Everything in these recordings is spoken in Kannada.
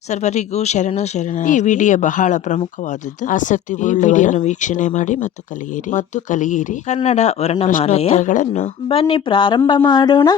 ಸರ್ವರಿಗೂ ಶರಣ ಶರಣ ಈ ವಿಡಿಯೋ ಬಹಳ ಪ್ರಮುಖವಾದದ್ದು. ಆಸಕ್ತಿ ವಿಡಿಯೋನ ವೀಕ್ಷಣೆ ಮಾಡಿ ಮತ್ತು ಕಲಿಯಿರಿ. ಮತ್ತು ಕಲಿಯಿರಿ. ಕನ್ನಡ ವರ್ಣಮಾಲೆಯ ಪ್ರಶ್ನೋತ್ತರಗಳನ್ನು ಬನ್ನಿ ಪ್ರಾರಂಭ ಮಾಡೋಣ.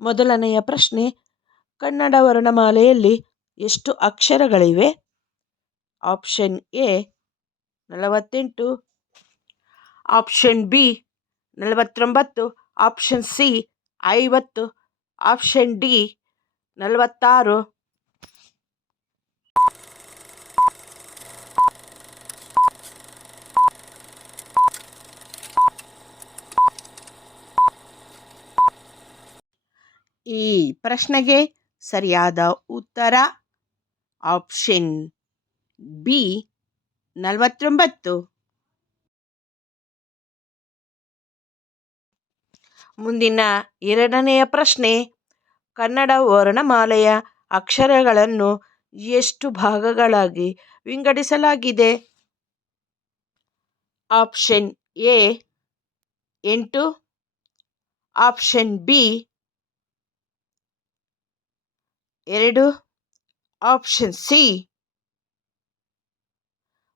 ಮೊದಲನೆಯ ಪ್ರಶ್ನೆ ಕನ್ನಡ ವರ್ಣಮಾಲೆಯಲ್ಲಿ ಎಷ್ಟು ಅಕ್ಷರಗಳಿವೆ? ಆಪ್ಷನ್ ಎ ನಲವತ್ತೆಂಟು. ಆಪ್ಷನ್ ಬಿ ನಲವತ್ತೊಂಬತ್ತು. ಆಪ್ಷನ್ ಸಿ ಐವತ್ತು. ಆಪ್ಷನ್ ಡಿ ನಲವತ್ತಾರು. ಈ ಪ್ರಶ್ನೆಗೆ ಸರಿಯಾದ ಉತ್ತರ ಆಪ್ಷನ್ ಬಿ ನಲವತ್ತೊಂಬತ್ತು. ಮುಂದಿನ ಎರಡನೆಯ ಪ್ರಶ್ನೆ, ಕನ್ನಡ ವರ್ಣಮಾಲೆಯ ಅಕ್ಷರಗಳನ್ನು ಎಷ್ಟು ಭಾಗಗಳಾಗಿ ವಿಂಗಡಿಸಲಾಗಿದೆ? ಆಪ್ಷನ್ ಎ ಎಂಟು, ಆಪ್ಷನ್ ಬಿ ಎರಡು ಆಪ್ಷನ್ ಸಿ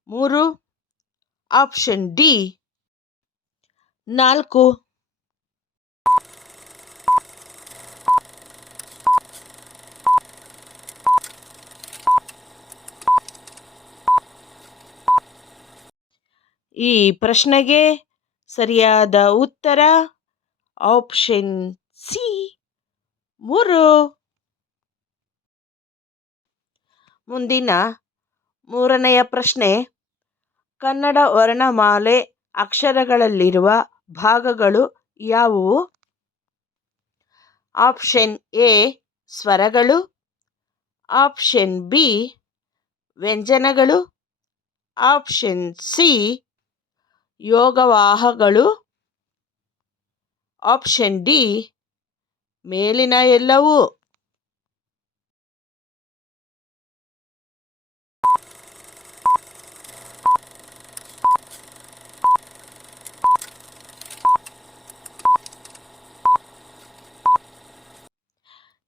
ಮೂರು ಆಪ್ಷನ್ ಡಿ ನಾಲ್ಕು. ಈ ಪ್ರಶ್ನೆಗೆ ಸರಿಯಾದ ಉತ್ತರ ಆಪ್ಷನ್ ಸಿ ಮೂರು. ಮುಂದಿನ ಮೂರನೆಯ ಪ್ರಶ್ನೆ, ಕನ್ನಡ ವರ್ಣಮಾಲೆ ಅಕ್ಷರಗಳಲ್ಲಿರುವ ಭಾಗಗಳು ಯಾವುವು? ಆಪ್ಷನ್ ಎ, ಸ್ವರಗಳು. ಆಪ್ಷನ್ ಬಿ, ವ್ಯಂಜನಗಳು. ಆಪ್ಷನ್ ಸಿ, ಯೋಗವಾಹಗಳು. ಆಪ್ಷನ್ ಡಿ, ಮೇಲಿನ ಎಲ್ಲವೂ.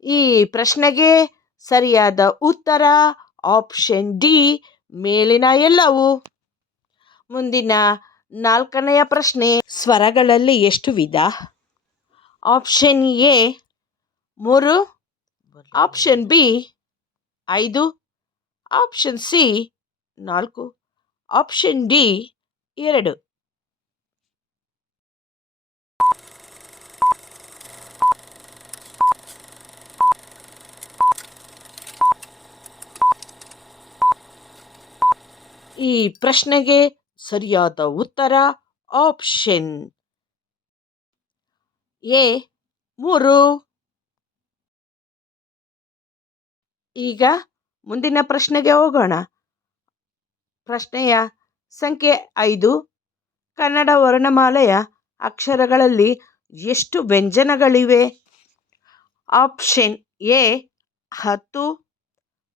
ಈ ಪ್ರಶ್ನೆಗೆ ಸರಿಯಾದ ಉತ್ತರ ಆಪ್ಷನ್ ಡಿ ಮೇಲಿನ ಎಲ್ಲವು. ಮುಂದಿನ ನಾಲ್ಕನೆಯ ಪ್ರಶ್ನೆ, ಸ್ವರಗಳಲ್ಲಿ ಎಷ್ಟು ವಿಧ? ಆಪ್ಷನ್ ಎ ಮೂರು, ಆಪ್ಷನ್ ಬಿ ಐದು, ಆಪ್ಷನ್ ಸಿ ನಾಲ್ಕು, ಆಪ್ಷನ್ ಡಿ ಎರಡು. ಈ ಪ್ರಶ್ನೆಗೆ ಸರಿಯಾದ ಉತ್ತರ ಆಪ್ಷನ್. ಎ, ಮೂರು. ಈಗ ಮುಂದಿನ ಪ್ರಶ್ನೆಗೆ ಹೋಗೋಣ. ಪ್ರಶ್ನೆಯ ಸಂಖ್ಯೆ ಐದು. ಕನ್ನಡ ವರ್ಣಮಾಲೆಯ ಅಕ್ಷರಗಳಲ್ಲಿ ಎಷ್ಟು ವ್ಯಂಜನಗಳಿವೆ? ಆಪ್ಷನ್ ಎ, ಹತ್ತು.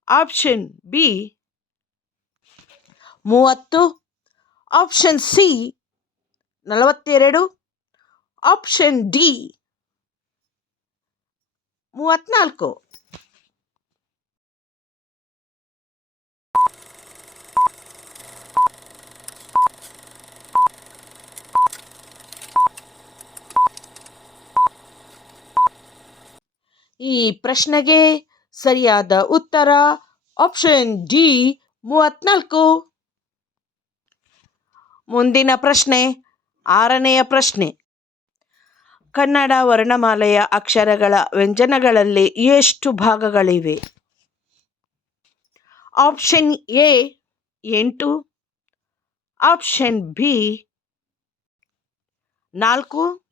ಆಪ್ಷನ್ ಬಿ ಮೂವತ್ತು. ಆಪ್ಷನ್ ಸಿ ನಲವತ್ತೆರಡು. ಆಪ್ಷನ್ ಡಿ ಮೂವತ್ತ್ನಾಲ್ಕು ಈ ಪ್ರಶ್ನೆಗೆ ಸರಿಯಾದ ಉತ್ತರ ಆಪ್ಷನ್ ಡಿ ಮೂವತ್ತ್ನಾಲ್ಕು ಮುಂದಿನ ಪ್ರಶ್ನೆ, ಆರನೆಯ ಪ್ರಶ್ನೆ. ಕನ್ನಡ ವರ್ಣಮಾಲೆಯ ಅಕ್ಷರಗಳ ವ್ಯಂಜನಗಳಲ್ಲಿ ಎಷ್ಟು ಭಾಗಗಳಿವೆ? ಆಪ್ಷನ್ ಎ, ಎಂಟು. ಆಪ್ಷನ್ ಬಿ, ನಾಲ್ಕು.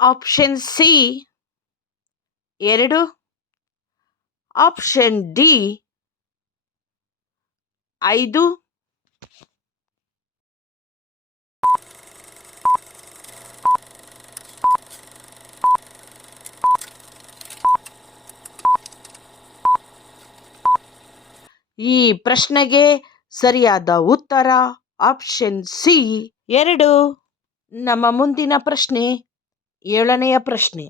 ಆಪ್ಷನ್ ಸಿ, ಎರಡು. ಆಪ್ಷನ್ ಡಿ, ಐದು. ಈ ಪ್ರಶ್ನೆಗೆ ಸರಿಯಾದ ಉತ್ತರ ಆಪ್ಷನ್ ಸಿ ಎರಡು. ನಮ್ಮ ಮುಂದಿನ ಪ್ರಶ್ನೆ, ಏಳನೆಯ ಪ್ರಶ್ನೆ.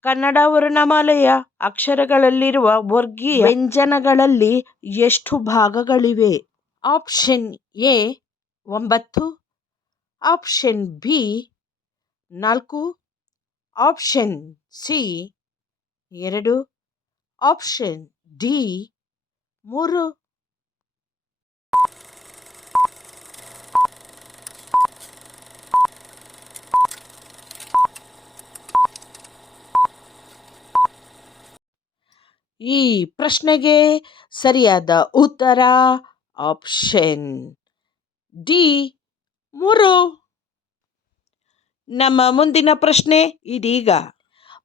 ಕನ್ನಡ ವರ್ಣಮಾಲೆಯ ಅಕ್ಷರಗಳಲ್ಲಿರುವ ವರ್ಗೀಯ ವ್ಯಂಜನಗಳಲ್ಲಿ ಎಷ್ಟು ಭಾಗಗಳಿವೆ? ಆಪ್ಷನ್ ಎ ಒಂಬತ್ತು, ಆಪ್ಷನ್ ಬಿ ನಾಲ್ಕು, ಆಪ್ಷನ್ ಸಿ ಎರಡು, ಆಪ್ಷನ್ ಡಿ ಮೂರು. ಈ ಪ್ರಶ್ನೆಗೆ ಸರಿಯಾದ ಉತ್ತರ ಆಪ್ಷನ್ ಡಿ, ಮೂರು. ನಮ್ಮ ಮುಂದಿನ ಪ್ರಶ್ನೆ ಇದೀಗ.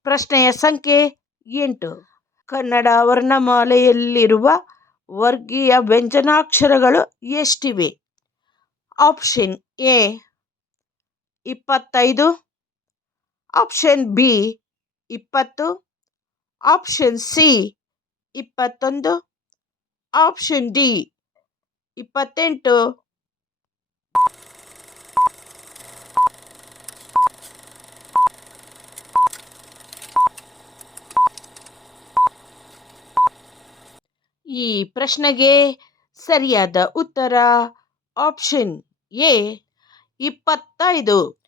ಪ್ರಶ್ನೆಯ ಸಂಖ್ಯೆ ಎಂಟು. ಕನ್ನಡ ವರ್ಣಮಾಲೆಯಲ್ಲಿರುವ ವರ್ಗೀಯ ವ್ಯಂಜನಾಕ್ಷರಗಳು ಎಷ್ಟಿವೆ? ಆಪ್ಷನ್ ಎ, ಇಪ್ಪತ್ತೈದು. ಆಪ್ಷನ್ ಬಿ, ಇಪ್ಪತ್ತು. ಆಪ್ಷನ್ ಸಿ ಇಪ್ಪತ್ತೊಂದು. ಆಪ್ಷನ್ ಡಿ, ಇಪ್ಪತ್ತೆಂಟು. ಈ ಪ್ರಶ್ನೆಗೆ ಸರಿಯಾದ ಉತ್ತರ, ಆಪ್ಷನ್ ಎ, ಇಪ್ಪತ್ತೈದು.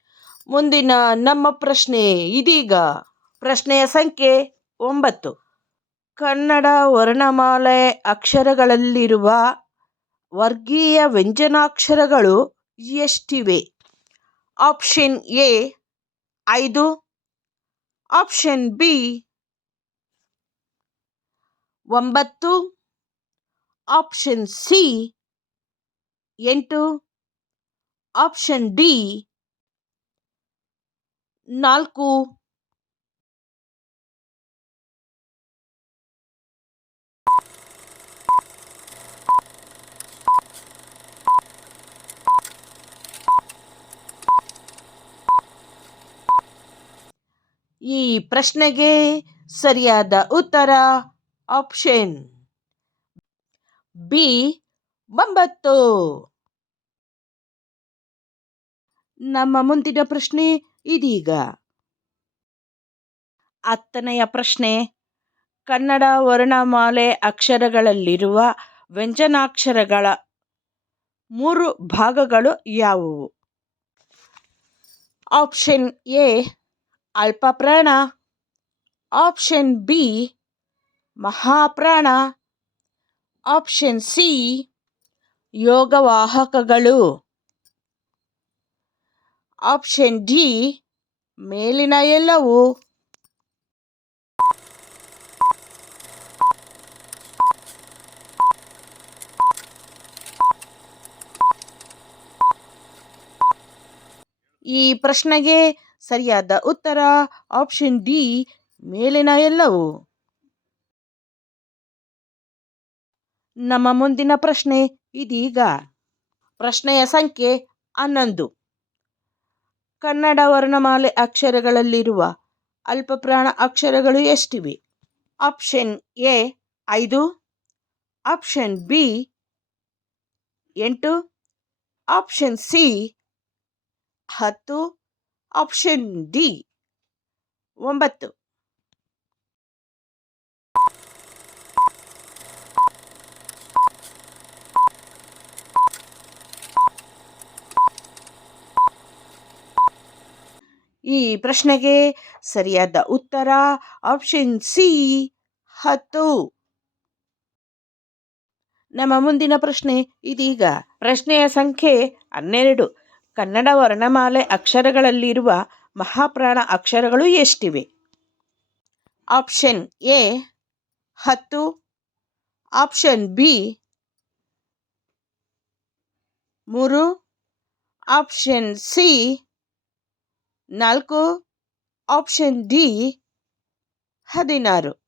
ಮುಂದಿನ ನಮ್ಮ ಪ್ರಶ್ನೆ ಇದೀಗ. ಪ್ರಶ್ನೆಯ ಸಂಖ್ಯೆ ಒಂಬತ್ತು. ಕನ್ನಡ ವರ್ಣಮಾಲೆ ಅಕ್ಷರಗಳಲ್ಲಿರುವ ವರ್ಗೀಯ ವ್ಯಂಜನಾಕ್ಷರಗಳು ಎಷ್ಟಿವೆ? ಆಪ್ಷನ್ ಎ ಐದು, ಆಪ್ಷನ್ ಬಿ ಒಂಬತ್ತು, ಆಪ್ಷನ್ ಸಿ ಎಂಟು, ಆಪ್ಷನ್ ಡಿ ನಾಲ್ಕು. ಈ ಪ್ರಶ್ನೆಗೆ ಸರಿಯಾದ ಉತ್ತರ ಆಪ್ಷನ್ ಬಿ, ಒಂಬತ್ತು. ನಮ್ಮ ಮುಂದಿನ ಪ್ರಶ್ನೆ ಇದೀಗ. ಹತ್ತನೆಯ ಪ್ರಶ್ನೆ, ಕನ್ನಡ ವರ್ಣಮಾಲೆ ಅಕ್ಷರಗಳಲ್ಲಿರುವ ವ್ಯಂಜನಾಕ್ಷರಗಳ ಮೂರು ಭಾಗಗಳು ಯಾವುವು? ಆಪ್ಷನ್ ಎ ಅಲ್ಪಪ್ರಾಣ. ಆಪ್ಷನ್ ಬಿ ಮಹಾಪ್ರಾಣ. ಆಪ್ಷನ್ ಸಿ ಯೋಗವಾಹಕಗಳು. ಆಪ್ಷನ್ ಡಿ ಮೇಲಿನ ಎಲ್ಲವೂ. ಈ ಪ್ರಶ್ನೆಗೆ ಸರಿಯಾದ ಉತ್ತರ ಆಪ್ಷನ್ ಡಿ, ಮೇಲಿನ ಎಲ್ಲವೂ. ನಮ್ಮ ಮುಂದಿನ ಪ್ರಶ್ನೆ ಇದೀಗ. ಪ್ರಶ್ನೆಯ ಸಂಖ್ಯೆ ಹನ್ನೊಂದು. ಕನ್ನಡ ವರ್ಣಮಾಲೆ ಅಕ್ಷರಗಳಲ್ಲಿರುವ ಅಲ್ಪಪ್ರಾಣ ಅಕ್ಷರಗಳು ಎಷ್ಟಿವೆ? ಆಪ್ಷನ್ ಎ, ಐದು. ಆಪ್ಷನ್ ಬಿ, ಎಂಟು. ಆಪ್ಷನ್ ಸಿ, ಹತ್ತು. ಆಪ್ಷನ್ ಡಿ ಒಂಬತ್ತು. ಈ ಪ್ರಶ್ನೆಗೆ ಸರಿಯಾದ ಉತ್ತರ ಆಪ್ಷನ್ ಸಿ ಹತ್ತು. ನಮ್ಮ ಮುಂದಿನ ಪ್ರಶ್ನೆ ಇದೀಗ. ಪ್ರಶ್ನೆಯ ಸಂಖ್ಯೆ ಹನ್ನೆರಡು. ಕನ್ನಡ ವರ್ಣಮಾಲೆ ಅಕ್ಷರಗಳಲ್ಲಿರುವ ಮಹಾಪ್ರಾಣ ಅಕ್ಷರಗಳು ಎಷ್ಟಿವೆ? ಆಪ್ಷನ್ ಎ, ಹತ್ತು. ಆಪ್ಷನ್ ಬಿ, ಮೂರು. ಆಪ್ಷನ್ ಸಿ, ನಾಲ್ಕು. ಆಪ್ಷನ್ ಡಿ, ಹದಿನಾರು.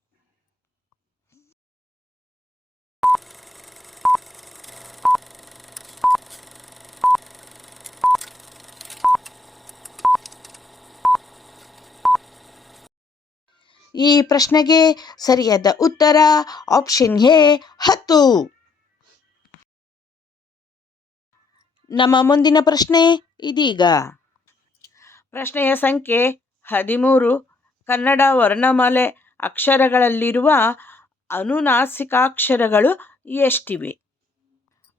ಈ ಪ್ರಶ್ನೆಗೆ ಸರಿಯಾದ ಉತ್ತರ ಆಪ್ಷನ್ ಎ, ಹತ್ತು. ನಮ್ಮ ಮುಂದಿನ ಪ್ರಶ್ನೆ ಇದೀಗ. ಪ್ರಶ್ನೆಯ ಸಂಖ್ಯೆ ಹದಿಮೂರು. ಕನ್ನಡ ವರ್ಣಮಾಲೆ ಅಕ್ಷರಗಳಲ್ಲಿರುವ ಅನುನಾಸಿಕಾಕ್ಷರಗಳು ಎಷ್ಟಿವೆ?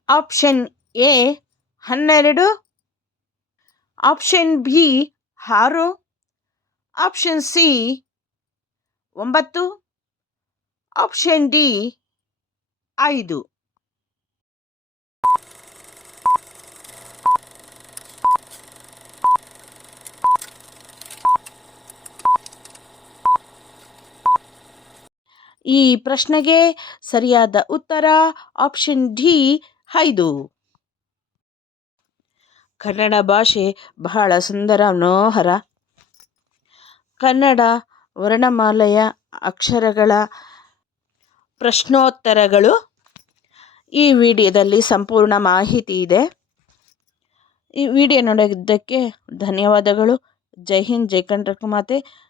ಆಪ್ಷನ್ ಎ, ಹನ್ನೆರಡು. ಆಪ್ಷನ್ ಬಿ, ಆರು. ಆಪ್ಷನ್ ಸಿ ಒಂಬತ್ತು ಆಪ್ಷನ್ ಡಿ ಐದು. ಈ ಪ್ರಶ್ನೆಗೆ ಸರಿಯಾದ ಉತ್ತರ ಆಪ್ಷನ್ ಡಿ ಐದು. ಕನ್ನಡ ಭಾಷೆ ಬಹಳ ಸುಂದರ, ಮನೋಹರ. ಕನ್ನಡ ವರ್ಣಮಾಲೆಯ ಅಕ್ಷರಗಳ ಪ್ರಶ್ನೋತ್ತರಗಳು. ಈ ವಿಡಿಯೋದಲ್ಲಿ ಸಂಪೂರ್ಣ ಮಾಹಿತಿ ಇದೆ. ಈ ವಿಡಿಯೋ ನೋಡಿದ್ದಕ್ಕೆ ಧನ್ಯವಾದಗಳು. ಜೈ ಹಿಂದ್, ಜೈ ಕಂಡ್ರಕ್ಕ ಮಾತೆ.